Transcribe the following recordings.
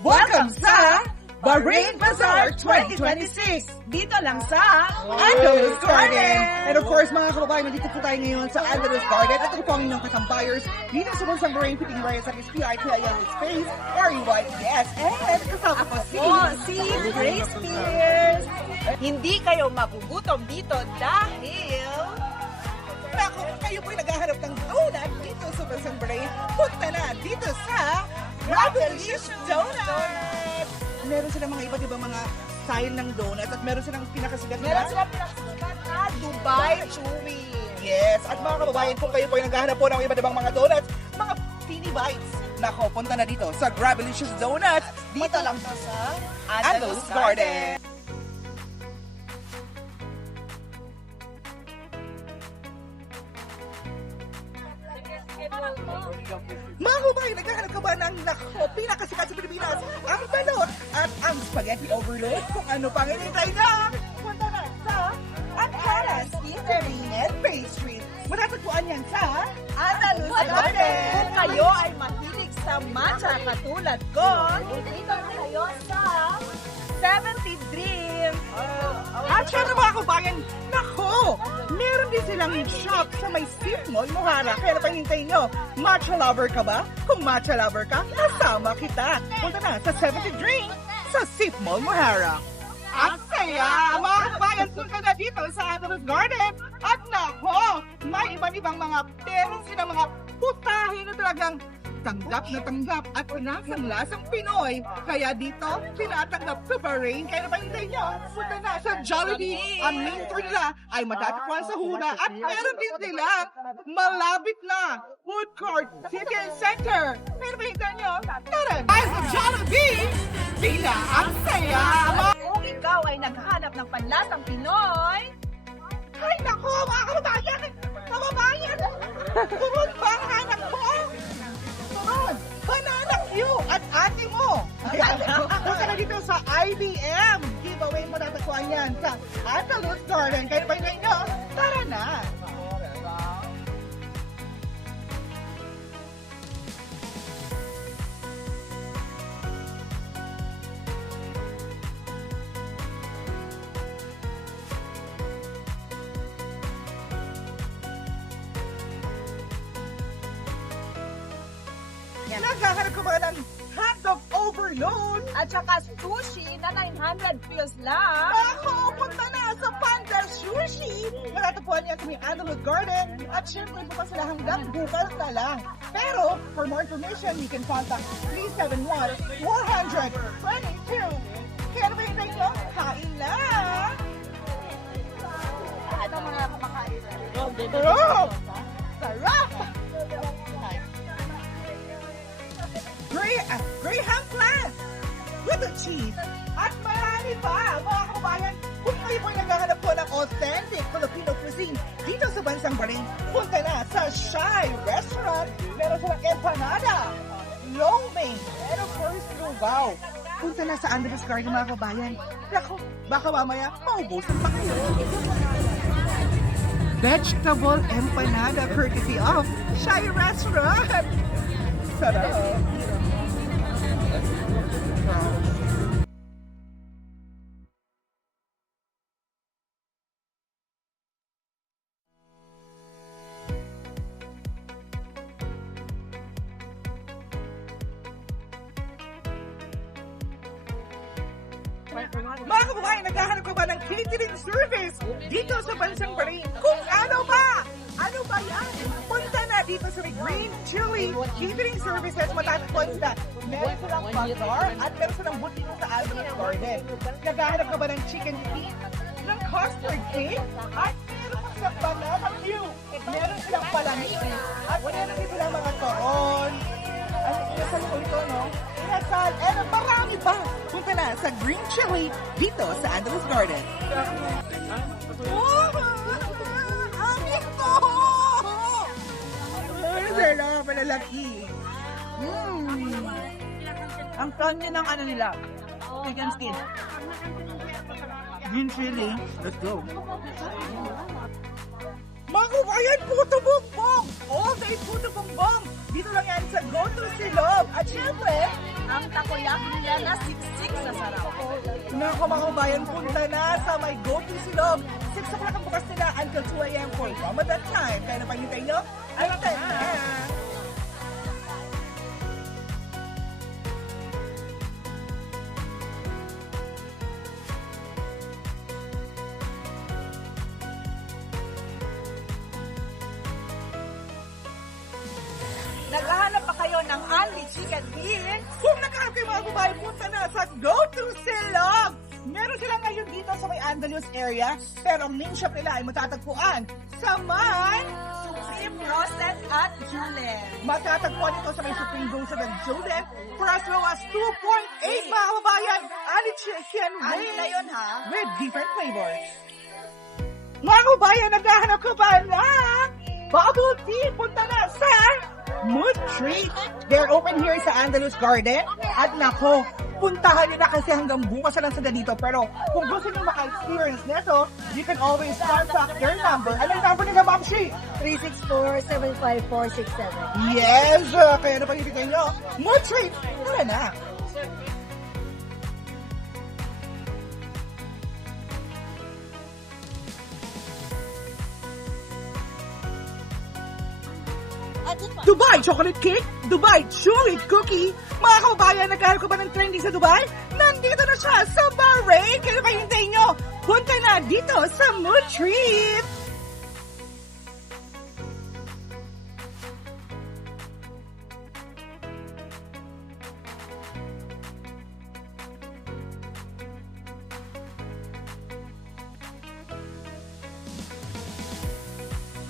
Welcome sa Bahrain Bazaar 2026! Dito lang sa Andalus Garden! And of course, mga kababayan, nandito po tayo ngayon sa Andalus Garden. At ito po ang inyong kasambayers dito sa Bansang Bahrain, Piting Reyes at SPI-KIL Space, REYPS. And kasama ko si Grace Pierce. Hindi kayo magugutom dito dahil Naku, kayo po'y naghahanap ng donut dito sa Bansang Bahrain. Punta na dito sa Revolution Donut! Meron silang mga iba't ibang mga style ng donut at meron silang pinakasigat meron silang pinakasikat na Dubai Chewy. Yes, at mga kababayan, kung kayo po'y naghahanap po ng iba't ibang mga donuts, mga teeny bites, nako, punta na dito sa Gravelicious Donuts. Dito lang to sa Andalus Garden. Mga kababayan, naghahanap ka ba ng nako, pinakasikat sa Pilipinas, ang balot at ang spaghetti overload? Kung ano pang hinihintay na, punta na sa Ancaras Eatery and Pastry. Matatagpuan yan sa Andalus Garden. Kung kayo ay mahilig sa matcha katulad ko, dito na kayo sa 70 Dream. At syempre mga kabayan, nako, meron din silang shop sa may Sip Mall, Mohara. Kaya na pahintay nyo, matcha lover ka ba? Kung matcha lover ka, kasama kita. Punta na sa 70 Dream sa Sip Mall, Mohara. At saya, mga kabayan, punta na dito sa Andalus Garden. At nako, may iba't ibang mga meron silang mga putahe na talagang tanggap na tanggap at lasang Pinoy. Kaya dito, tinatanggap sa Bahrain. Kaya napahintay nyo, punta na sa Jollibee. Ang main tour nila ay matatagpuan sa Huna. At meron din sila malapit na food court, city center. Kaya napahintay nyo, tara, ay sa Jollibee! Sila ang saya! Kung ikaw ay naghahanap ng panlasang Pinoy, Ay nako, mga kababayan! Kababayan! Turun ba ang anak ko? Turun! Banana Q at ate mo! Punta na dito sa IBM! Giveaway mo natatkuhan yan sa Andalus Garden. Kaya pa nyo, tara na! Naghahanap ko ba ng hotdog overload? at saka sushi na 900 pesos lang. Ako, punta na sa Panda Sushi! Matatagpuan niya sa may Andalus Garden at syempre po pa sila hanggang bukas na lang. Pero, for more information, you can contact 371-400-22. Kaya na ba hintay nyo? Kain na! Ano mga kumakain? Sarap! Sarap! Graham Plus with the cheese at marami pa mga kababayan. Kung kayo po'y naghahanap po ng authentic Filipino cuisine dito sa Bansang Bahrain, punta na sa Shy Restaurant. Meron silang empanada, lo mein, and of course, lugaw. Punta na sa Andalus Garden mga kababayan. Naku, baka mamaya maubusan pa kayo. Vegetable empanada courtesy of Shy Restaurant. Sarap! Mga kababayan, naghahanap ka ba ng catering service dito sa Bansang Bahrain? Kung ano ba? Ano ba yan? Punta na dito sa may Green Chili Catering Services. Matatagpuan sila. Meron silang bazaar at meron silang butik sa Andalus Garden. Naghahanap ka ba ng chicken feet, ng custard cake, at meron pa silang banana queue. Meron silang palami. At meron din silang mga toon. Ano inasal ko ito, no? Inasal. And marami pa. Punta na sa Green Chili dito sa Andalus Garden. Oh! Amik ko! Sarap, malalaki. Ang kanya ng ano nila, chicken skin. Green chili. Let's go. Mga kabayan, puto bongbong! All day puto bongbong! Dito lang yan sa Go to Silog. At syempre, ang takoyaki nila na siksik sa sarap. Nako mga kabayan, punta na sa may go-to silog. 6 o'clock ang bukas nila until 2 a.m. for Ramadan time. Kaya napahintay nyo, antay na! Naghahanap pa kayo ng Only Chicken Wings? Kung nakahanap kayo mga kabayan, punta na sa go-to silog! Meron sila ngayon dito sa may Andalus area, pero ang main shop nila ay matatagpuan sa may Supreme Roasted at Julen. matatagpuan ito sa may Supreme Roasted and Julen for as low as 2.8 mga kabayan. Ali chicken Ano wings na yun ha? with different flavors. Mga kabayan, naghahanap ka ba ng bubble tea? Punta na sa Mood Treat. They're open here sa Andalus Garden. At nako, puntahan nyo na kasi hanggang bukas na lang sila dito. Pero kung gusto nyo maka-experience nito, you can always contact their number. Anong number nila, Ma'am Shi? 364-75467. Yes! Kaya na pag-ibigay nyo. Mood Treat! Tara na! Dubai Chocolate Cake, Dubai Chewy Cookie. Mga kabayan, naghahanap ka ba ng trending sa Dubai? Nandito na siya sa Bahrain. Kaya kahintay nyo, punta na dito sa Mood Treat.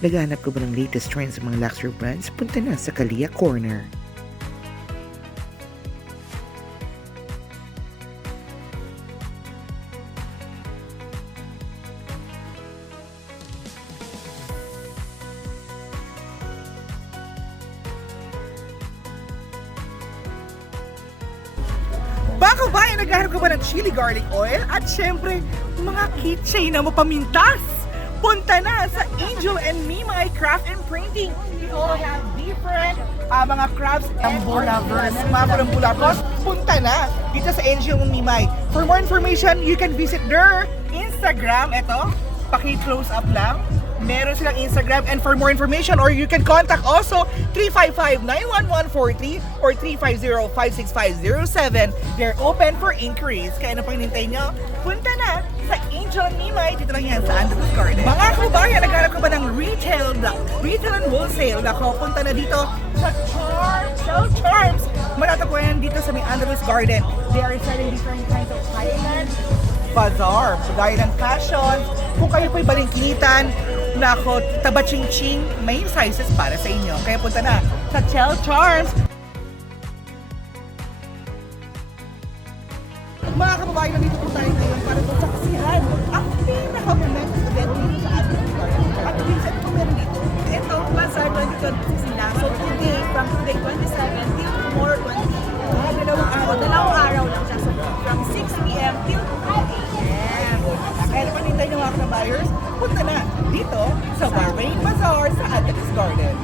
Naghahanap ka ba ng latest trends sa mga luxury brands? Punta na sa Kalia Corner. Baka ba ay naghahanap ka ba ng chili garlic oil? At syempre, mga keychain na mapamintas. Punta na sa Angel and Mimay Craft and Printing. We all have different mga crafts and lovers. Mga bulabos, punta na dito sa Angel and Mimay. For more information, you can visit their Instagram. Ito, paki-close up lang. Meron silang Instagram, and for more information, or you can contact also 355-91143 or 350-56507. They're open for inquiries. Kaya ano pang hinintay nyo? Punta na sa Angel and Mimay. Dito lang yan sa Andalus Garden. Mga kababayan, naghanap ka ba ng retail and wholesale? Nako, punta na dito sa Charms. Matatagpuan dito sa may Andalus Garden. They are selling different kinds of Thailand bazaar, gaya ng fashion. Kung kayo po'y balingkinitan, nako, taba-ching-ching, may sizes para sa inyo. Kaya punta na sa Chel Charms. Mga kababayan, nandito po tayo ngayon para po saksihan ang pinaka-momentous event dito sa ating lugar. At minsan po meron dito. Ito, Bazaar 2026 na. So today, from today 27 till tomorrow 20. Dalawang araw lang siya. So from 6 p.m. till 2 a.m. Kaya naman hintay nyo mga buyers, punta na dito sa Bahrain Bazaar sa Andalus Garden.